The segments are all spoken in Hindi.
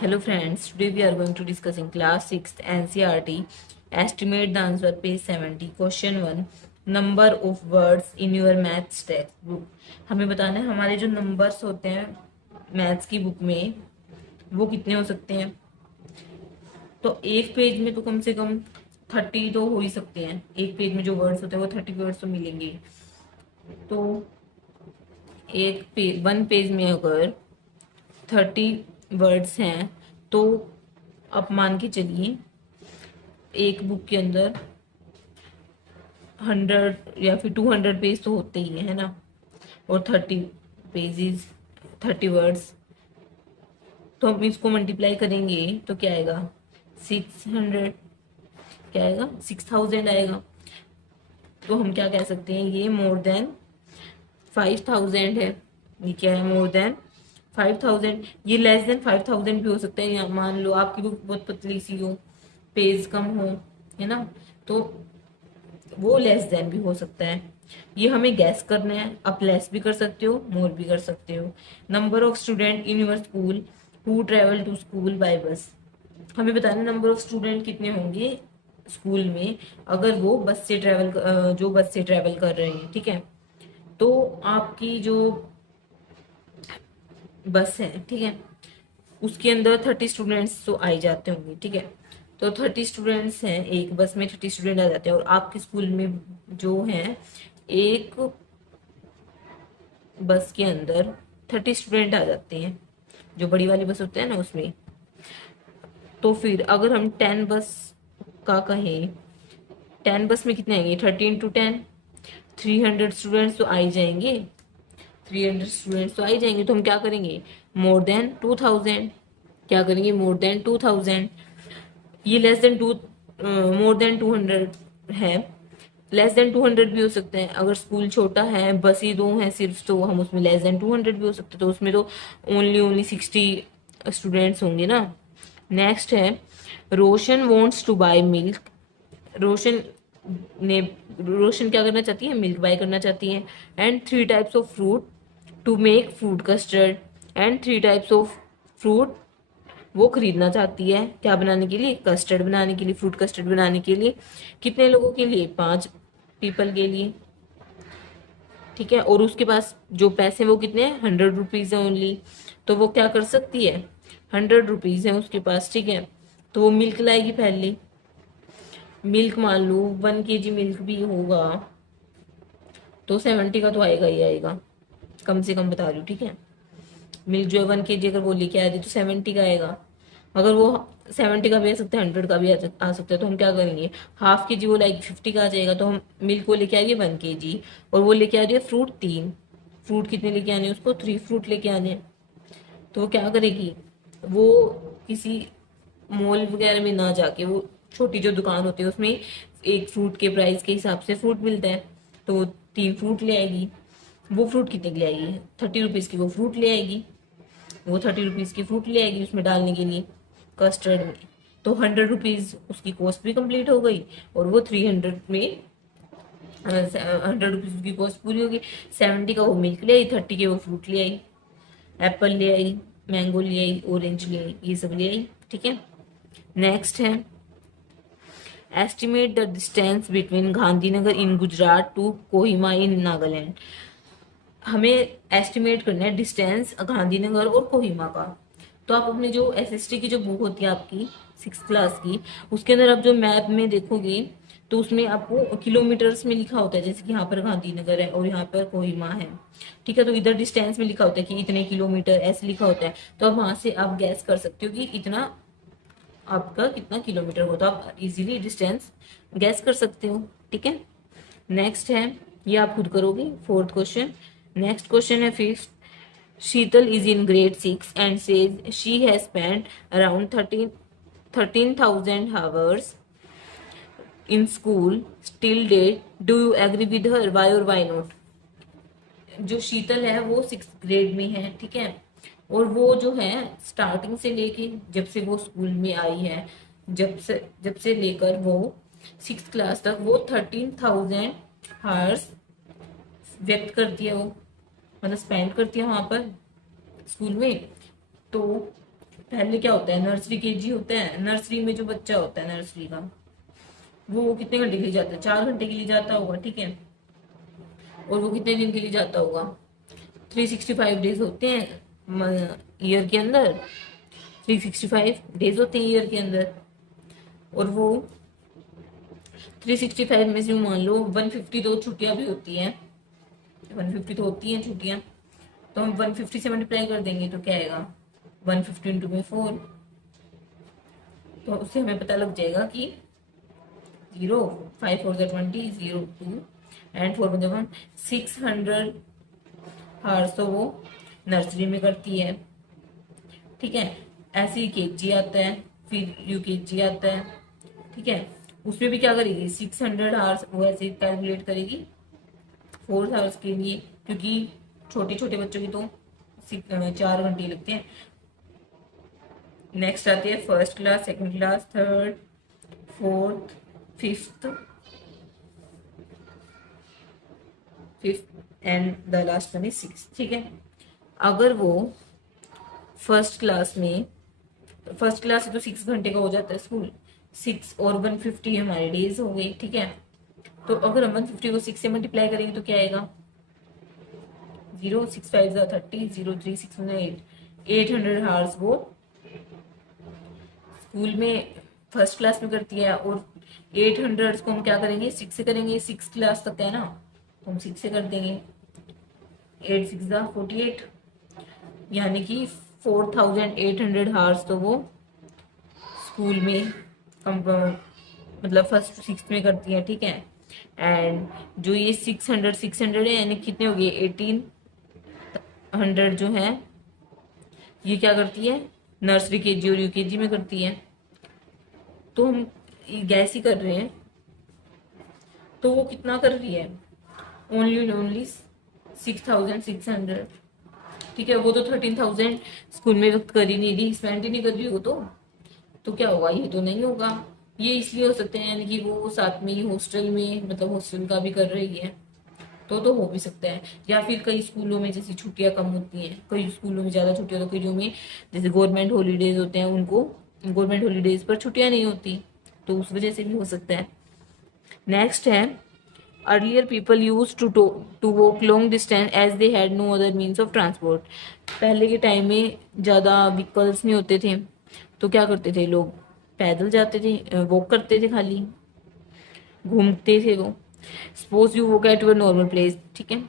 Hello friends, today we are going to discuss in class 6th NCERT. Estimate the answer page 70 question 1 number of words in your maths textbook. हमें बताना है हमारे जो नंबर्स होते हैं मैथ्स की बुक में वो कितने हो सकते हैं। तो एक पेज में तो कम से कम 30 तो हो ही सकते हैं। एक पेज में जो वर्ड्स होते हैं वो 30 वर्ड्स तो मिलेंगे। तो वन पेज में अगर 30 वर्ड्स हैं तो आप मान के चलिए एक बुक के अंदर 100 या फिर 200 पेज तो होते ही है ना। और 30 पेजेस 30 वर्ड्स, तो हम इसको मल्टीप्लाई करेंगे तो क्या आएगा 600, क्या आएगा 6000 आएगा। तो हम क्या कह सकते हैं ये मोर देन 5000 है। ये क्या है मोर देन 5000। ये लेस देन 5000 भी हो सकता है। या मान लो आपकी बुक बहुत पतली सी हो, पेज कम हो, है ना, तो वो लेस देन भी हो सकता है। ये हमें गैस करना है। आप लेस भी कर सकते हो, मोर भी कर सकते हो। Number of student in your school who travel to school by bus. हमें बताना नंबर ऑफ स्टूडेंट कितने होंगे स्कूल में अगर वो जो बस से ट्रेवल कर रहे हैं, ठीक है। तो आपकी जो बस है, ठीक है, उसके अंदर 30 स्टूडेंट्स तो आ ही जाते होंगे, ठीक है। तो 30 स्टूडेंट्स हैं, एक बस में 30 स्टूडेंट आ जाते हैं। और आपके स्कूल में जो है एक बस के अंदर 30 स्टूडेंट आ जाते हैं, जो बड़ी वाली बस होते हैं ना उसमें। तो फिर अगर हम 10 बस का कहें, 10 बस में कितने आएंगे 30 × 10, 300 स्टूडेंट्स तो आ ही जाएंगे। 300 स्टूडेंट्स तो आ ही जाएंगे। तो हम क्या करेंगे मोर देन 2000। क्या करेंगे मोर देन 2000। ये less than two more than 200 है। लेस देन 200 भी हो सकते हैं। अगर स्कूल छोटा है, बस ही दो है सिर्फ, तो हम उसमें लेस देन 200 भी हो सकते हैं। तो उसमें तो ओनली 60 स्टूडेंट्स होंगे ना। नेक्स्ट है रोशन वॉन्ट्स टू बाय मिल्क। रोशन ने रोशन क्या करना चाहती है मिल्क बाय करना चाहती है। And 3 types of fruit to make fruit custard. And 3 types of fruit वो खरीदना चाहती है क्या बनाने के लिए कस्टर्ड बनाने के लिए, फ्रूट कस्टर्ड बनाने के लिए। कितने लोगों के लिए 5 पीपल के लिए, ठीक है। और उसके पास जो पैसे वो कितने हैं 100 रुपीज है ओनली। तो वो क्या कर सकती है 100 रुपीज है उसके पास, ठीक है। तो वो मिल्क लाएगी पहले। मिल्क मान लो 1 kg मिल्क भी होगा तो 70 का तो आएगा ही आएगा, कम से कम बता रही हूँ, ठीक है। मिल्क जो है 1 kg अगर वो लेके आ रही तो 70 का आएगा। अगर वो 70 का भी आ सकता है 100 का भी आ सकता है। तो हम क्या करेंगे ½ kg वो लाइक 50 का आ जाएगा। तो हम मिल्क वो लेके आ रही है 1 kg, और वो लेके आ रही है फ्रूट 3। फ्रूट कितने लेके आने हैं उसको 3 फ्रूट लेके आने हैं। तो वो क्या करेगी वो किसी मॉल वगैरह में ना जाके, वो छोटी जो दुकान होती है उसमें एक फ्रूट के प्राइस के हिसाब से फ्रूट मिलता है। तो वो 3 फ्रूट ले आएगी। वो फ्रूट कितने की ले आएगी 30 रुपीज की वो फ्रूट ले आएगी। वो 30 रुपीज की फ्रूट ले आएगी उसमें डालने के लिए कस्टर्ड में। तो 100 रुपीज उसकी कॉस्ट भी कंप्लीट हो गई। और वो 300 में 100 रुपीज की कॉस्ट पूरी होगी। 70 का वो मिल्क ले आई, 30 के वो फ्रूट ले आई, एप्पल ले आई, मैंगो ले आई, ऑरेंज ले आई, ये सब ले आई, ठीक है। नेक्स्ट है estimate the distance between Gandhinagar in Gujarat to Kohima in Nagaland. हमें एस्टिमेट करना है डिस्टेंस गांधीनगर और कोहिमा का। तो आप अपने जो एसएसटी की जो बुक होती है आपकी 6th क्लास की, उसके अंदर आप जो मैप में देखोगे तो उसमें आपको किलोमीटर्स में लिखा होता है, जैसे कि यहाँ पर गांधीनगर है और यहाँ पर कोहिमा है, ठीक है। तो इधर डिस्टेंस में लिखा होता है कि इतने किलोमीटर ऐसे लिखा होता है। तो अब वहां से आप गैस कर सकते हो कि इतना आपका कितना किलोमीटर होता है। आप इजीली डिस्टेंस गैस कर सकते हो, ठीक है। नेक्स्ट है ये आप खुद करोगे 4th क्वेश्चन। नेक्स्ट क्वेश्चन है 5th। Sheetal is in grade 6 and says she has spent around 13,000 hours in school till date. Do you agree with her why और वाई नॉट। जो शीतल है वो 6th ग्रेड में है, ठीक है। और वो जो है स्टार्टिंग से लेके जब से वो स्कूल में आई है, जब से लेकर वो 6th क्लास तक वो 13,000 हार्स व्यक्त करती है, वो मतलब स्पेंड करती है वहां पर स्कूल में। तो पहले क्या होता है, नर्सरी केजी होता है, नर्सरी में जो बच्चा होता है नर्सरी का, वो कितने घंटे के लिए जाता है, 4 घंटे के लिए जाता होगा, ठीक है। और वो कितने दिन के लिए जाता होगा, 365 डेज होते हैं ईयर के अंदर, 365 डेज होते हैं ईयर के अंदर। और वो 365 में से मान लो 150 तो छुट्टियां भी होती हैं, 150 तो होती हैं छुट्टियां, तो हम 150 से मल्टीप्लाई कर देंगे तो क्या आएगा, 150 इंटू में 4, तो उससे हमें पता लग जाएगा कि 0, 5 4 20, 0 2 एंड 4 1, 600 हार्स तो वो नर्सरी में करती है, ठीक है। ऐसे ही केजी आता है, फिर यूकेजी आता है, ठीक है। उसमें भी क्या करेगी, 600 आवर्स वो ऐसे कैलकुलेट करेगी 4 आवर्स के लिए, क्योंकि छोटे छोटे बच्चों की तो 4 घंटे लगते हैं। नेक्स्ट आती है first class, second class, third, fourth, fifth, and the last one is 6, ठीक है। अगर वो फर्स्ट क्लास में, फर्स्ट क्लास से तो 6 घंटे का हो जाता है स्कूल, 6 और 150 हमारे डेज हो गए, ठीक है। तो अगर हम 150 को 6 से मल्टीप्लाई करेंगे तो क्या आएगा, 0 6 5 30, 0 3 6 8, 800 हार्स वो स्कूल में फर्स्ट क्लास में करती है। और 800 को हम क्या करेंगे, 6 से करेंगे, 6 क्लास तक है ना, तो हम 6 से कर देंगे, 8 6 48, यानी कि 4800 हार्स तो वो स्कूल में मतलब फर्स्ट 6 में करती है, ठीक है। एंड जो ये 600 है, यानी कितने हो गए, 1800 जो है ये क्या करती है, नर्सरी केजी और यूकेजी में करती है। तो हम गैस ही कर रहे हैं, तो वो कितना कर रही है, ओनली 6600, ठीक है। वो तो 13,000 स्कूल में वक्त कर ही नहीं रही, स्पेंड ही नहीं कर रही, वो तो क्या होगा, ये तो नहीं होगा। ये इसलिए हो सकते हैं, यानी कि वो साथ में ही हॉस्टल में, मतलब हॉस्टल का भी कर रही है, तो हो भी सकता है। या फिर कई स्कूलों में जैसे छुट्टियां कम होती हैं, कई स्कूलों में ज्यादा छुट्टियां, तो कईयों में जैसे गवर्नमेंट हॉलीडेज होते हैं, उनको गवर्नमेंट हॉलीडेज पर छुट्टियां नहीं होती, तो उस वजह से भी हो सकता है। नेक्स्ट है, earlier people use to walk long distance as they had no other means of transport. पहले के टाइम में ज़्यादा व्हीकल्स नहीं होते थे, तो क्या करते थे लोग, पैदल जाते थे, वॉक करते थे, खाली घूमते थे वो। Suppose you walk at your normal place, ठीक है।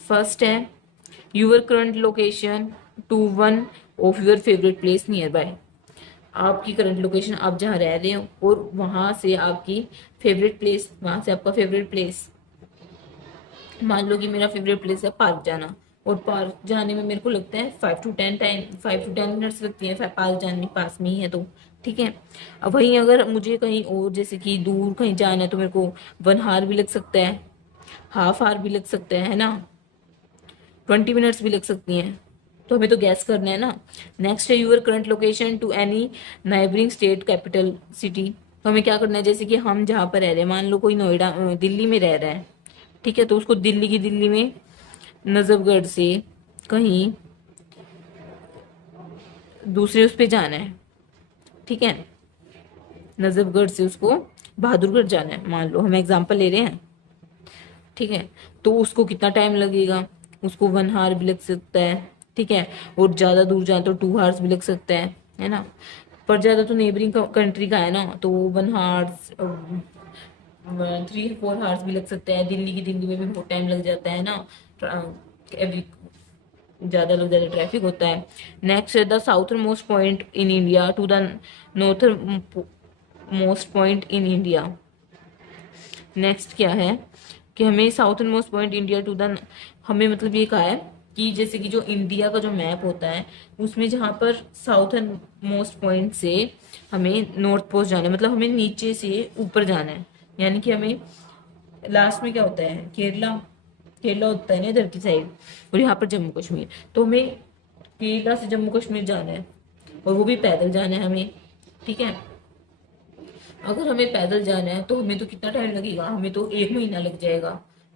फर्स्ट है your current location to one of your favourite place nearby. आपकी करंट लोकेशन, आप जहाँ रह रहे हो, और वहां से आपकी फेवरेट प्लेस, वहां से आपका फेवरेट प्लेस। मान लो कि मेरा फेवरेट प्लेस है पार्क जाना, और पार्क जाने में मेरे को लगता है 5 to 10 मिनट्स लगती है पार्क जाने में, पास में ही है तो, ठीक है। अब वहीं अगर मुझे कहीं और जैसे कि दूर कहीं जाना है, तो मेरे को 1 आवर भी लग सकता है, हाफ आवर भी लग सकता है ना, 20 मिनट्स भी लग सकती हैं। तो हमें तो गैस करना है ना। नेक्स्ट है your current location to any neighbouring state capital city. तो हमें क्या करना है, जैसे कि हम जहाँ पर रह रहे हैं, मान लो कोई नोएडा दिल्ली में रह रहा है, ठीक है, तो उसको दिल्ली में नजफगढ़ से कहीं दूसरे उस पे जाना है, ठीक है। नजफगढ़ से उसको बहादुरगढ़ जाना है, मान लो हम एग्जाम्पल ले रहे हैं, ठीक है। तो उसको कितना टाइम लगेगा, उसको 1 आवर भी लग सकता है, ठीक है। और ज्यादा दूर जाए तो 2 आवर्स भी लग सकता है ना। पर ज्यादा तो नेबरिंग कंट्री का है ना, तो 1 आवर्स 3 4 आवर्स भी लग सकता है। दिल्ली में भी बहुत टाइम लग जाता है ना, एवरी ज्यादा लग जाता है, ट्रैफिक होता है। नेक्स्ट है the southernmost point in India to the northernmost point in India. Next क्या है कि हमें southernmost point India to the, हमें मतलब ये कहा है कि जैसे कि जो इंडिया का जो मैप होता है, उसमें जहाँ पर साउथर्न मोस्ट पॉइंट से हमें नॉर्थ पोस्ट जाना है, मतलब हमें नीचे से ऊपर जाना है, यानी कि हमें लास्ट में क्या होता है, केरला होता है ना इधर की साइड, और यहाँ पर जम्मू कश्मीर, तो हमें केरला से जम्मू कश्मीर जाना है, और वो भी पैदल जाना है हमें, ठीक है। अगर हमें पैदल जाना है तो हमें तो कितना टाइम लगेगा, हमें तो 1 महीना लग जाएगा।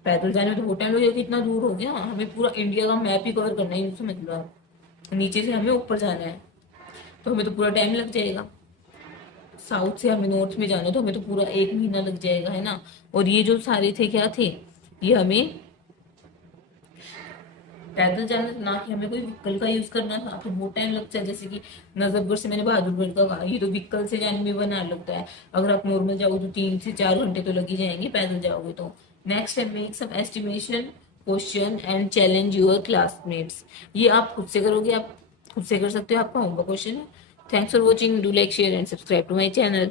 पैदल जाने में तो बहुत टाइम लगेगा, कितना दूर हो गया, हमें पूरा इंडिया का मैप ही कवर करना है, समझ लो आप। नीचे से हमें ऊपर जाना है, तो हमें तो पूरा टाइम लग जाएगा। साउथ से हमें नॉर्थ में जाना है तो हमें तो पूरा 1 महीना लग जाएगा, है ना। और ये जो सारे थे क्या थे, ये हमें पैदल जाना था, ना कि हमें कोई व्हीकल का यूज करना था, तो बहुत टाइम लगता है। जैसे कि नजफगढ़ से मैंने बहादुरगढ़ का कहा, ये तो व्हीकल से जाने में 1 आवर लगता है। अगर आप नॉर्मल जाओगे तो 3 से 4 घंटे तो लग ही जाएंगे पैदल जाओगे तो। नेक्स्ट है make some estimation question and challenge your classmates. ये आप खुद से करोगे, आप खुद से कर सकते हो, आपका होमवर्क क्वेश्चन है। Thanks for watching, do like share and subscribe to my channel.